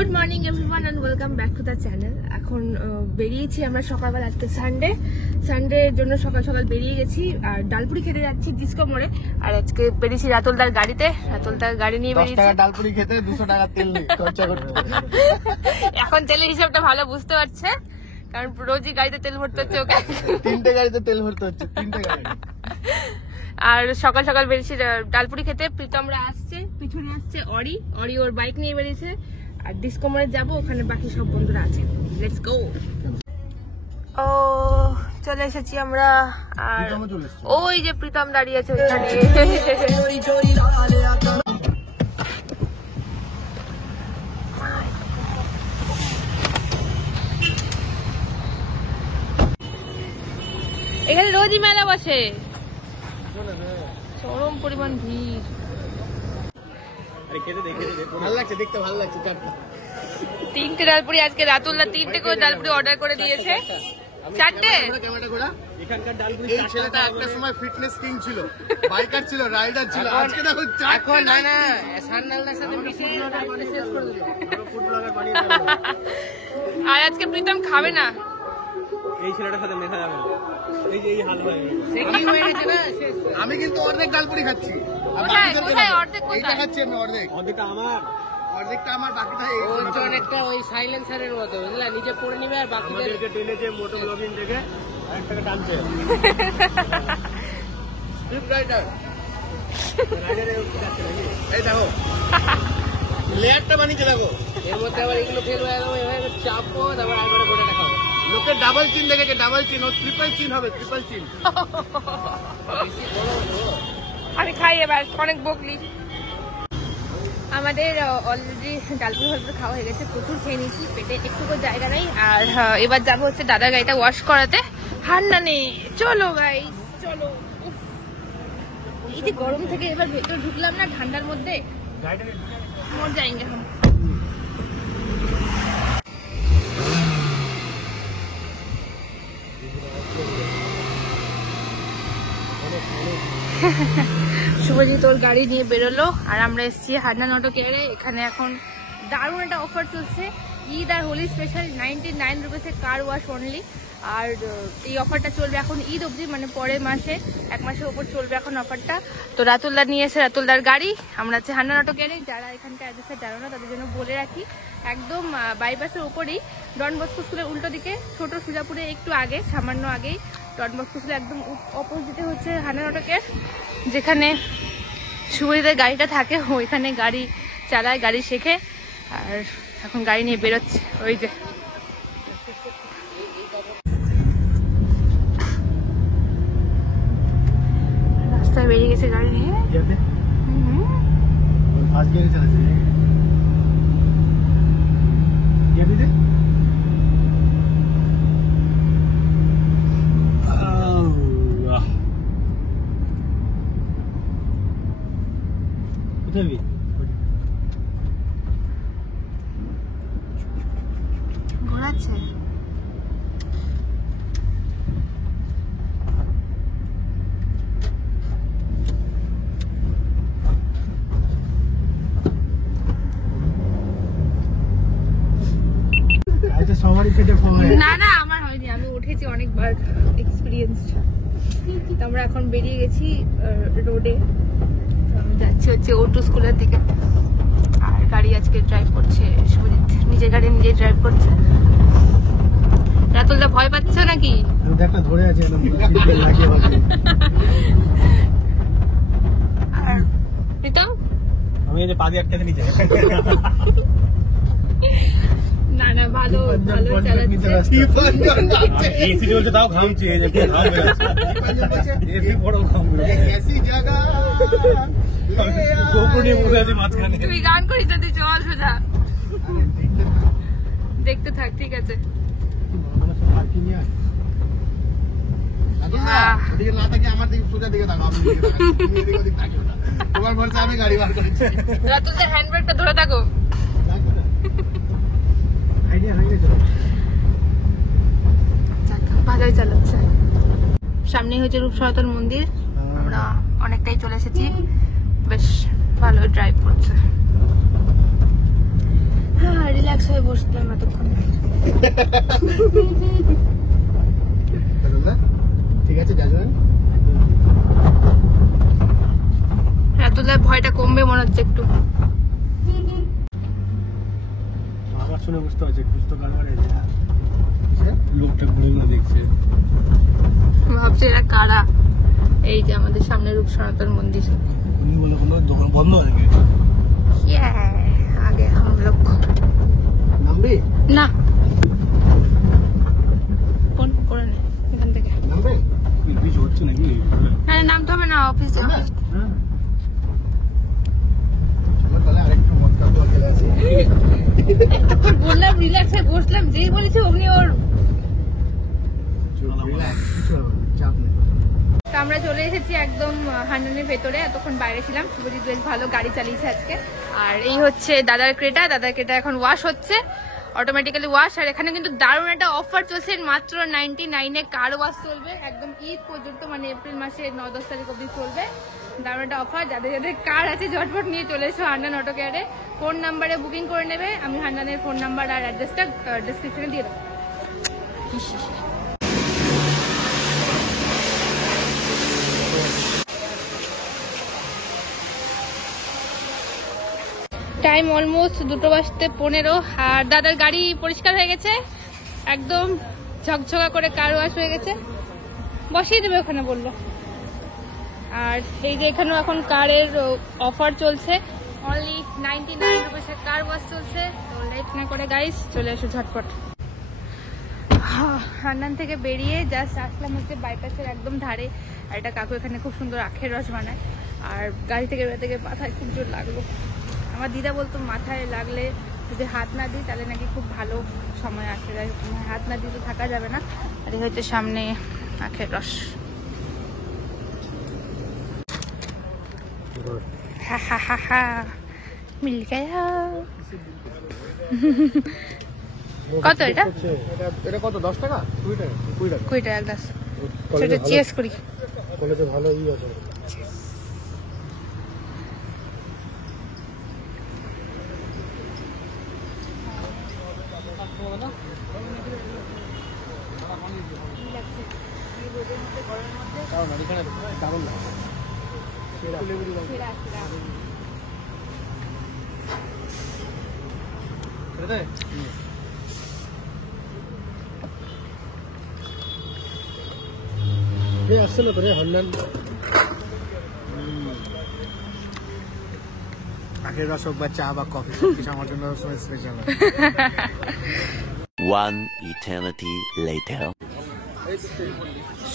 Good morning everyone and welcome back to the channel. এখন বেরিয়েছি আমরা সকালবেলা, আজকে সানডের জন্য সকাল সকাল বেরিয়ে গেছি আর ডালপুরি খেতে যাচ্ছি ডিস্কো মোড়ে। আর আজকে বেরিয়েছি রাতুলদার গাড়িতে, রাতুলদার গাড়ি নিয়ে বেরিয়েছি। 10 টাকা ডালপুরি খেতে 200 টাকা তেল খরচা করতে। এখন তেলের হিসাবটা ভালো বুঝতে পারছে, কারণ রোজই গাড়িতে তেল ভরতে হচ্ছে ওকে। 3টে গাড়িতে তেল ভরতে হচ্ছে, 3টে গাড়ি। আর সকাল সকাল বেরিয়েছি ডালপুরি খেতে। প্রীতমরা আসছে, পিছনে আসছে অরি ওর বাইক নিয়ে বেরিয়েছে। আর ডিস্কো মোড়ে যাবো, ওখানে বাকি সব বন্ধুরা আছে। Let's go. ও চলে এসেছি আমরা। আর ওই যে প্রীতম দাঁড়িয়ে আছে ওইখানে। এখানে রোজই মেলা বসে, চরম পরিমাণ ভিড়। ভালো লাগছে দেখতে, ভালো লাগছে। 3টে ডালপুরি আজকে রাতুল্লাহ 3টে করে ডালপুরি অর্ডার করে দিয়েছে। 4টে। এখানকার ডালপুরি, এই ছেলেটা একটা সময় ফিটনেস কিং ছিল, বাইকার ছিল, রাইডার ছিল। আজকে দেখো এখন না সান্নালদার সাথে মিশিয়ে শেষ করে দিল, ফুড ব্লগার বানিয়ে দিল। আর আজকে প্রীতম খাবে না, এই ছেলেটার সাথে মেশা যাবে না। এই যে এই হাল হয়ে গেছে না। আমি কিন্তু অর্ধেক ডালপুরি খাচ্ছি, কোথায় অর্ধেক? এইটা খাচ্ছি আমি অর্ধেক, অর্ধেকটা আমার, অর্ধেকটা আমার, বাকিটা এই অনেকটা ওই সাইলেন্সারের মতো, বুঝলা, নিজে পড়ে নিবে আর বাকি আমাদেরকে টেনেছে মোটো ব্লগিং থেকে, আরেকটাকে টানছে স্ক্রিপ্ট রাইটার। এই দেখো লেয়ারটা বানিয়েছে, দেখো এর মধ্যে আবার এগুলো ফেল হয়ে গেল, এভাবে চাপবো, তারপর আরেকবার করে দেখাবো। লোকে ডাবল চিন দেখেছে, ডাবল চিন, ও ট্রিপল চিন হবে, ট্রিপল চিন। আমি খাই এবার, অনেক বকলি। আমাদের অলরেডি ডালপুরি খাওয়া হয়ে গেছে, প্রচুর খেয়ে নিয়েছি, পেটে একটুকু জায়গা নেই। আর এবার যাবো হচ্ছে দাদার গাড়িটা ওয়াশ করাতে। ঠান্ডা নেই, চলো গাইস চলো। এই যে গরম থেকে এবার ভেতরে ঢুকলাম না ঠান্ডার মধ্যে, মর যাएंगे हम। শুভজিৎ ওর গাড়ি নিয়ে বেরোলো আর আমরা এসেছি হান্নান অটো কেয়ারে। এখানে এখন দারুণ একটা অফার চলছে, ঈদ আর হোলি স্পেশাল 99 রুপিসে কার ওয়াশ অনলি। আর এই অফারটা চলবে এখন ঈদ অবধি, মানে পরের মাসে, 1 মাসের ওপর চলবে এখন অফারটা। তো রাতুলদার নিয়ে এসে রাতুলদার গাড়ি, আমরা আছি হান্নান অটো কেয়ারে। যারা এখানকার অ্যাড্রেসটা জানো না তাদের জন্য বলে রাখি, একদম বাইপাসের ওপরেই ডন বস্কো স্কুলের উল্টো দিকে, ছোট সুজাপুরে একটু আগে, সামান্য আগেই ডন বস্কো স্কুলের একদম অপোজিটে হচ্ছে হান্নান অটো কেয়ার, যেখানে শুভজিতের গাড়িটা থাকে। ওইখানে গাড়ি চালায়, গাড়ি শেখে। আর এখন গাড়ি নিয়ে বেরোচ্ছে, ওই যে রাস্তায় বেরিয়ে গেছে গাড়ি নিয়ে। ঘোরাচ্ছে। না না আমার হয়নি, আমি উঠেছি অনেকবার, এক্সপিরিয়েন্স। তো আমরা এখন বেরিয়ে গেছি রোডে, যাচ্ছি হচ্ছে O2 স্কুলের দিকে। আর গাড়ি আজকে ড্রাইভ করছে শুভজিৎ, নিজের গাড়ি নিজে ড্রাইভ করছে। রাতুলদা ভয় পাচ্ছ নাকি? দেখ না ধরে আছে প্রীতম, আমি এই যে পা দিয়ে আটকে নিচে। না না ভালো ভালো চালাচ্ছে। এসি চলছে তাও ঘামছি, এই যে ঘাম বেরোচ্ছে, এসি বড় ঘাম বেরোচ্ছে। গোপুর নিয়ে বসে আছি মাঝখানে। তুই গান করিস না, তুই চল সোজা দেখতে থাক, ঠিক আছে? রাতুলদা হ্যান্ডব্রেকটা ধরে থাকো। ভালোই চালাচ্ছে। সামনে হচ্ছে রূপসনাতন মন্দির, আমরা অনেকটাই চলে এসেছি, বেশ ভালো ড্রাইভ করছে। হ্যাঁ রিল্যাক্স ঠিক আছে যাবেন। রাতুলের ভয়টা কমবে মনে হচ্ছে একটু। আবার শুনে বুঝতে পারছি বুঝতে পারবে লোকটা ঘুরে ঘুরে দেখছে। ভাবছি এরা কারা। এই যে আমাদের সামনে রূপ সনাতন মন্দির। উনি বলে কোনো দোকান বন্ধ আছে কি? আগে हम लोग নামবি? না ফোন করে নে এখান থেকে। নামবে? কিছু হচ্ছে নাকি? হ্যাঁ নামতে হবে না, অফিস হ্যাঁ আমার তাহলে আরেকটু মটকা দরকার আছে। বললাম রিল্যাক্সে বসলাম, যেই বলেছি অমনি ওর। চাপ নেই। তো আমরা চলে এসেছি একদম হান্ডানের ভেতরে। এতক্ষণ বাইরে ছিলাম। শুভজিৎ বেশ ভালো গাড়ি চালিয়েছে আজকে। আর এই হচ্ছে দাদার ক্রেটা। দাদার ক্রেটা এখন ওয়াশ হচ্ছে, অটোমেটিক্যালি ওয়াশ। আর এখানে কিন্তু দারুণ একটা অফার চলছে, মাত্র 99-এ কার ওয়াশ চলবে একদম ঈদ পর্যন্ত, মানে এপ্রিল মাসের 9-10 তারিখ অব্দি চলবে। দারুণ একটা অফার। যাদের যাদের কার আছে ঝটপট নিয়ে চলে এসো হান্ডান অটো কেয়ারে। ফোন নাম্বারে বুকিং করে নেবে। আমি হান্ডানের ফোন নাম্বার আর অ্যাড্রেসটা ডিসক্রিপশনে দিয়ে দেবো। টাইম অলমোস্ট 2:15 আর দাদার গাড়ি পরিষ্কার হয়ে গেছে, একদম ঝকঝকা করে কার ওয়াশ হয়ে গেছে। বসিয়ে দেবে ওখানে বললো। আর এই যে এখানেও এখন কারের অফার চলছে, অনলি 99 রুপিসের কার ওয়াশ চলছে। তো লেট না করে গাইস চলে এসো ঝটপট। হান্ডান থেকে বেরিয়ে জাস্ট আসলাম হচ্ছে বাইপাসের একদম ধারে। আর একটা কাকু এখানে খুব সুন্দর আখের রস বানায়। আর গাড়ি থেকে বেরোতে গিয়ে মাথায় খুব জোর লাগলো। আমার দিদা বলতো মাথায় লাগলে যদি হাত না দিই তাহলে নাকি খুব ভালো সময় আসে। হাত না দিয়ে তো থাকা যাবে না। আর এই হচ্ছে সামনে আখের রস। হা হা হা হা মিল গয়া। কত এটা? এটা কত? 10 টাকা? 20 টাকা? 20 টাকা। 20 টাকা গ্লাস। সেটা চেস করি। কলেজে ভালো আছে। দারুণ লাগে। আসছে না তো রে হান্ডান। আখের রস হোক বা চা বা কফি, সবকিছু আমার জন্য স্পেশাল। One eternity later.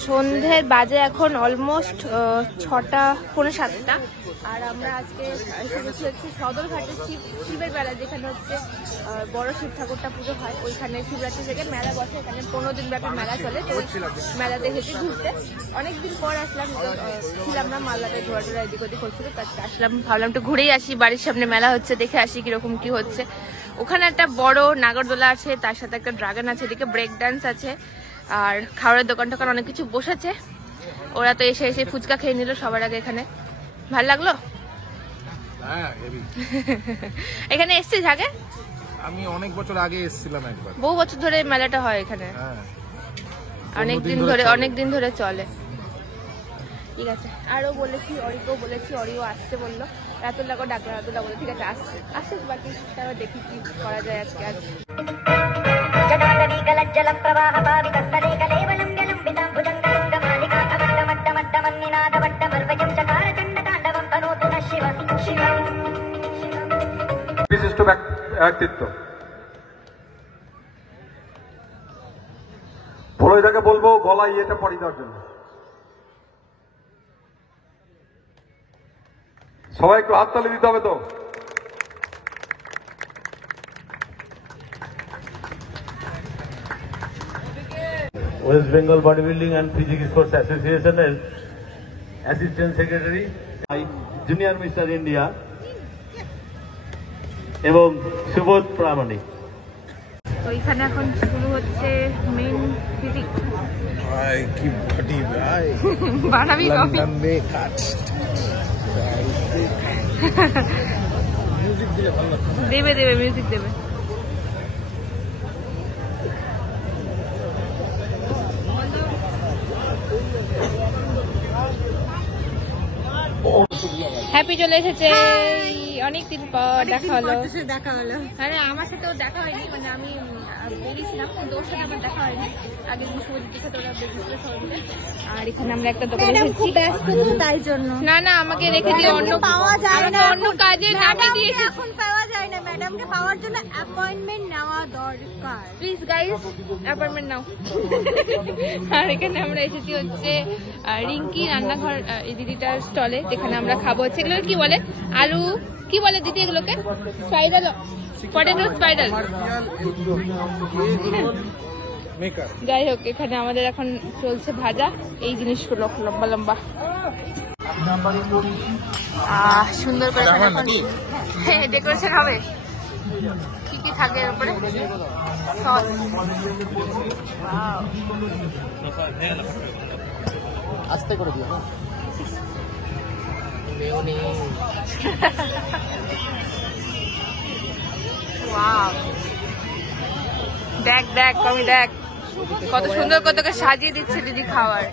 সন্ধ্যের বাজে এখন অলমোস্ট 6:45। আর আমরা আজকে এসে বসে হচ্ছে সদরঘাটের শিবের মেলা, যেখানে হচ্ছে বড় শিব ঠাকুরটা পুজো হয়। ওইখানে শিবরাত্রি থেকে মেলা বসে। এখানে 15 দিন ব্যাপী মেলা চলে। তো মেলাতে এসেছি ঘুরতে। অনেকদিন পর আসলাম, ছিলাম না, মালদাতে ঘোরাটোরা এদিক ওদিক হচ্ছিল। তারপরে আসলাম, ভাবলাম একটু ঘুরেই আসি। বাড়ির সামনে মেলা হচ্ছে, দেখে আসি কিরকম কি হচ্ছে। ওখানে একটা বড় নাগরদোলা আছে, তার সাথে একটা ড্রাগন আছে, এদিকে ব্রেক ডান্স আছে। আর খাবারের দোকান টোকান অনেক কিছু বসেছে। ওরা তো এসে এসে ফুচকা খেয়ে নিল সবার আগে। এখানে ভালো লাগলো। এখানে এসছিস আগে? আমি অনেক বছর আগে এসেছিলাম একবার। বহু বছর ধরে মেলাটা হয় এখানে। অনেক দিন ধরে চলে। ঠিক আছে। আরও বলেছি, অরিকেও বলেছি, অরিও আসছে বললো। রাতুল্লাকেও ডাকলো, রাতুল্লা বলে ঠিক আছে আসছিস বাকি তারপর দেখি কি করা যায় আজকে। আজ বিশিষ্ট ব্যক্তিত্ব বলে যাকে বলবো গলায় ইয়েটা পড়ে দেওয়ার জন্য। সবাই একটু হাততালি দিতে হবে তো। West Bengal body building and physics sports অ্যাসোসিয়েশনের assistant secretary junior Mister India এবং সুবোধ প্রামাণিক। তো এখানে এখন শুরু হচ্ছে মেইন ফিজিক্স। ভাই কি বডি ভাই। বানাবি কফি। মিউজিক দিলে ভালো লাগবে। দেবে মিউজিক দেবে। হ্যাপি চলে এসেছে, অনেকদিন পর দেখা হলো। দেখা হলো। আরে আমার সাথেও দেখা হয়নি, মানে আমি বেরিয়েছিলাম কিন্তু ওর সাথে আমার দেখা হয়নি। আগে দিন শুভজিতের সাথে ওরা বেরিয়েছিল সবাই মিলে। আর এখানে আমরা একটা দোকানে এসেছি। খুব ব্যস্ত তো তাই জন্য। না না, আমাকে রেখে দিয়ে অন্য পাওয়া যায় না, অন্য কাজে নামিয়ে দিয়েছে। এখন পাওয়া যায় না, ম্যাডামকে পাওয়ার জন্য অ্যাপয়েন্টমেন্ট নেওয়া দরকার। প্লিজ গাইস অ্যাপয়েন্টমেন্ট নাও। আর এখানে আমরা এসেছি হচ্ছে রিঙ্কি রান্নাঘর, এই দিদিটার স্টলে, যেখানে আমরা খাবো হচ্ছে এগুলো কি বলে, আলু কি বলে দিদি এগুলোকে, স্পাইরাল, পটেটো স্পাইরাল। যাই হোক, এখানে আমাদের এখন চলছে ভাজা এই জিনিসগুলো লম্বা লম্বা। সুন্দর করে ডেকোরেশন হবে। কি কি থাকে এর উপরে? সস, আস্তে করে দিও। ওয়াও, দেখ দেখ কমি দেখ কত সুন্দর কত সাজিয়ে দিচ্ছে দিদি খাবার।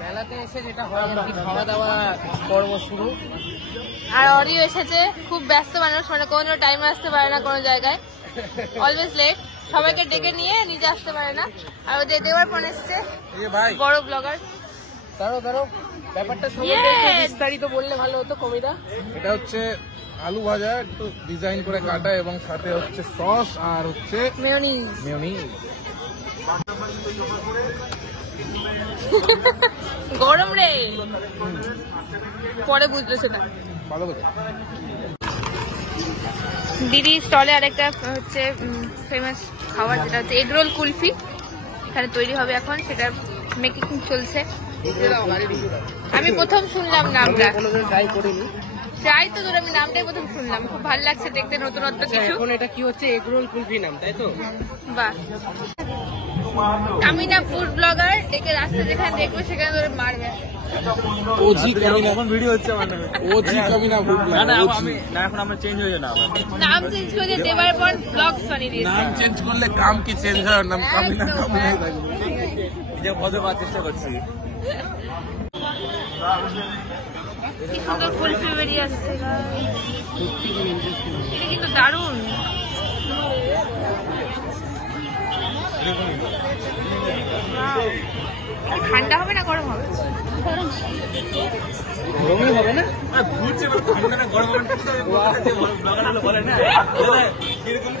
মেলাতে এসে যেটা হয় আর কি, খাওয়া দাওয়া পর্ব শুরু। আর অরিও এসেছে, খুব ব্যস্ত মানুষ, মানে কোনো টাইমে আসতে পারে না কোনো জায়গায়, অলওয়েজ লেট, সবাইকে ডেকে নিয়ে নিজে আসতে পারে না। আর ওদের দেওয়ার ফোন এসছে, বড় ব্লগার। দাঁড়ো ব্যাপারটা সম্বন্ধে বিস্তারিত বললে ভালো হতো কমিদা। এটা হচ্ছে আলু ভাজা একটু ডিজাইন করে কাটা এবং সাথে হচ্ছে সস আর হচ্ছে মেয়োনিজ। গরম রে, পরে বুঝলো সেটা। ভালো কথা। দিদি স্টলে আরেকটা হচ্ছে ফেমাস খাবার, যেটা হচ্ছে এগ রোল কুলফি, এখানে তৈরি হবে এখন, সেটা মেকিং চলছে। আমি প্রথম শুনলাম নামটা, ট্রাই করিনি। ট্রাই তো ধর, আমি নামটাই প্রথম শুনলাম, খুব ভালো লাগছে দেখতে, নতুনত্ব কিছু। এখন এটা কি হচ্ছে, এগ রোল কুলফি নাম, তাই তো? বাহ, আমি না ফুড ব্লগার, দেখে রাস্তা যেখানে দেখবো সেখানে ধরে মারবে। ওজি কামিনা এখন ভিডিও হচ্ছে মানে ওজি কামিনা ফুড ব্লগ। না আমি না, এখন আমরা চেঞ্জ হয়ে যাবে না, নাম চেঞ্জ করে দেবার পর ব্লগস বানিয়ে দিয়েছে। নাম চেঞ্জ করলে কাম কি চেঞ্জ হয়, নাম কামিনা কামিনাই থাকবে। যে পদে পাওয়ার চেষ্টা করছি। কি সুন্দর কুলফি বেরিয়ে আসছে, এটা কিন্তু দারুণ। ঠান্ডা হবে না গরম হবে? গরমই হবে না।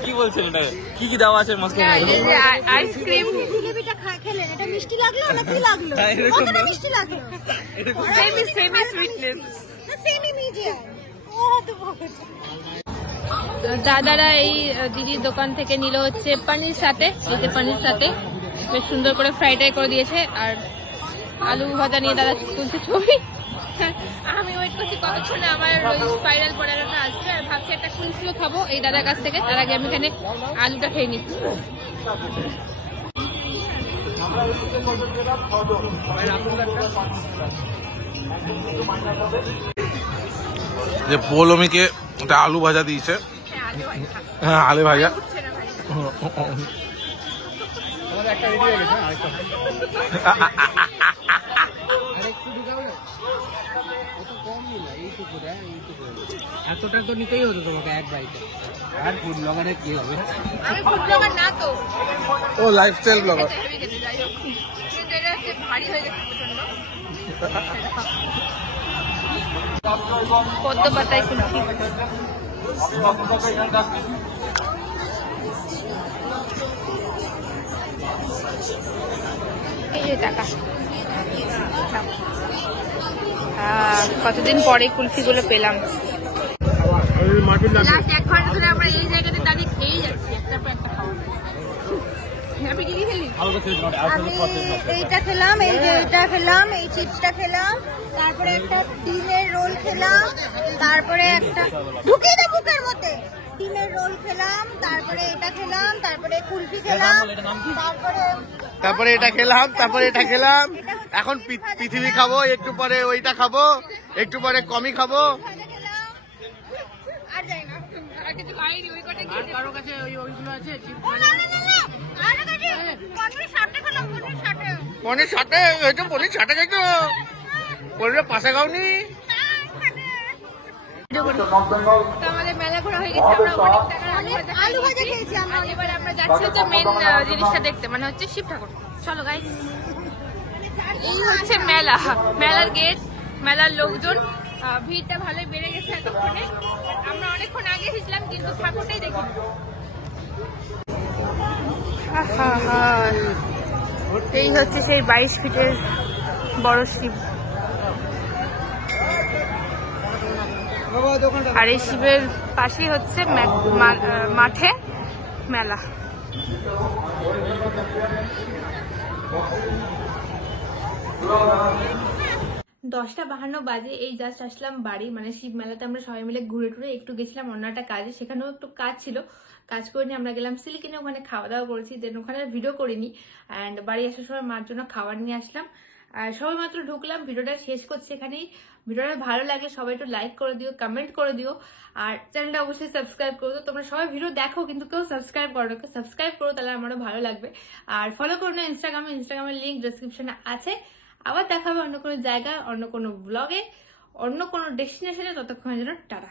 কি বলছেন এটা, কি কি দেওয়া আছে মশলা? আইসক্রিম, জিলিপিটা খেলেন, এটা মিষ্টি লাগলো না কি লাগলো? কতটা মিষ্টি লাগলো? Semi sweetness, semi medium. ও তো বহুত। দাদারা এই দিদির দোকান থেকে নিল হচ্ছে পানির সাথে, এই যে পানির সাথে বেশ সুন্দর করে ফ্রাইড রাইস করে দিয়েছে, আর আলু ভাজা নিয়ে দাদা তুলছে ছবি। আমি ওয়েট করছি কতক্ষণে আমার ওই স্পাইরাল পড়াটা আসবে, আর ভাবছি একটা কুলফিও খাবো এই দাদার কাছ থেকে। তার আগে আমি এখানে আলুটা খেয়ে নিচ্ছি। যে পৌলমীকে একটা আলু ভাজা দিয়েছে, হ্যাঁ আলু ভাজা। একটা ভিডিও গেছে আরেকটা কম নিলা, এইটুকু দেয়, এইটুকু এতটা তো নিতেই হতো তোমাকে এক বাইকে। আর ফুড ব্লগারে কি হবে? আমি ফুড ব্লগার না তো, ও লাইফস্টাইল ব্লগার। যাই হোক, কিন্তু এটা হচ্ছে ভারী হয়ে গেছে প্রচন্ড। পদ্ম পাতায় কুলফি, এই যে টাকা। কতদিন পরে কুলফিগুলো পেলাম। লাস্ট 1 ঘন্টা ধরে আমরা এই জায়গাতে দাঁড়িয়ে খেয়েই যাচ্ছি একটা পর একটা খাওয়া। আপনি কি কি খেলি? আমি এইটা খেলাম, এইটা খেলাম, এই চিপসটা খেলাম, তারপরে একটা ডিমের রোল খেলাম, তারপরে একটা ঢুকিয়ে দে বুকের মধ্যে, ডিমের রোল খেলাম, তারপরে এটা খেলাম, তারপরে কুলফি খেলাম, তারপরে এটা খেলাম, তারপরে এটা খেলাম। এখন পৃথিবী খাবো, একটু পরে ওইটা খাবো, একটু পরে কমি খাবো। আর যাই না, আর কিছু খাইনি, ওই কটা আর কারো কাছে ওইগুলো আছে? ও না না না না, আর কাছে পনির 60 খেলাম, পনির 60। পনির 60, পনির 60 খাইছো? পনিরের পাশে খাওনি? তো আমাদের মেলা ঘোরা হয়ে গেছে, আমরা অনেক টাকার আলু ভাজা খেয়েছি। আর এবার আমরা যাচ্ছি হচ্ছে মেন জিনিসটা দেখতে, মানে হচ্ছে শিব ঠাকুর। চলো গাইস, এই হচ্ছে মেলা, মেলার গেট, মেলার লোকজন, ভিড়টা ভালোই বেড়ে গেছে এতক্ষণে। আমরা অনেকক্ষণ আগে এসেছিলাম কিন্তু ঠাকুরটাই দেখি। এই হচ্ছে সেই 22 ফিটের বড় শিব, আর এই শিবের পাশেই হচ্ছে মাঠে মেলা। 10:52 বাজে, এই জাস্ট আসলাম বাড়ি, মানে শিব মেলাতে আমরা সবাই মিলে ঘুরে টুরে একটু গেছিলাম অন্য একটা কাজে, সেখানেও একটু কাজ ছিল, কাজ করে নিয়ে আমরা গেলাম সিলিকিনে, ওখানে খাওয়া দাওয়া করেছি, দেন ওখানে ভিডিও করিনি। অ্যান্ড বাড়ি আসার সময় মার জন্য খাবার নিয়ে আসলাম, আর সবাই মাত্র ঢুকলাম। ভিডিওটা শেষ করছি এখানেই। ভিডিওটা ভালো লাগলে সবাই একটু লাইক করে দিও, কমেন্ট করে দিও, আর চ্যানেলটা অবশ্যই সাবস্ক্রাইব করো। তোমরা সবাই ভিডিও দেখো কিন্তু কেউ সাবস্ক্রাইব করো না, সাবস্ক্রাইব করো, তাহলে আমারও ভালো লাগবে। আর ফলো করো না ইনস্টাগ্রামের লিঙ্ক ডেসক্রিপশনে আছে। আবার দেখা হবে অন্য কোনো জায়গায়, অন্য কোনো ব্লগে, অন্য কোনো ডেস্টিনেশনে। ততক্ষণের জন্য টাটা।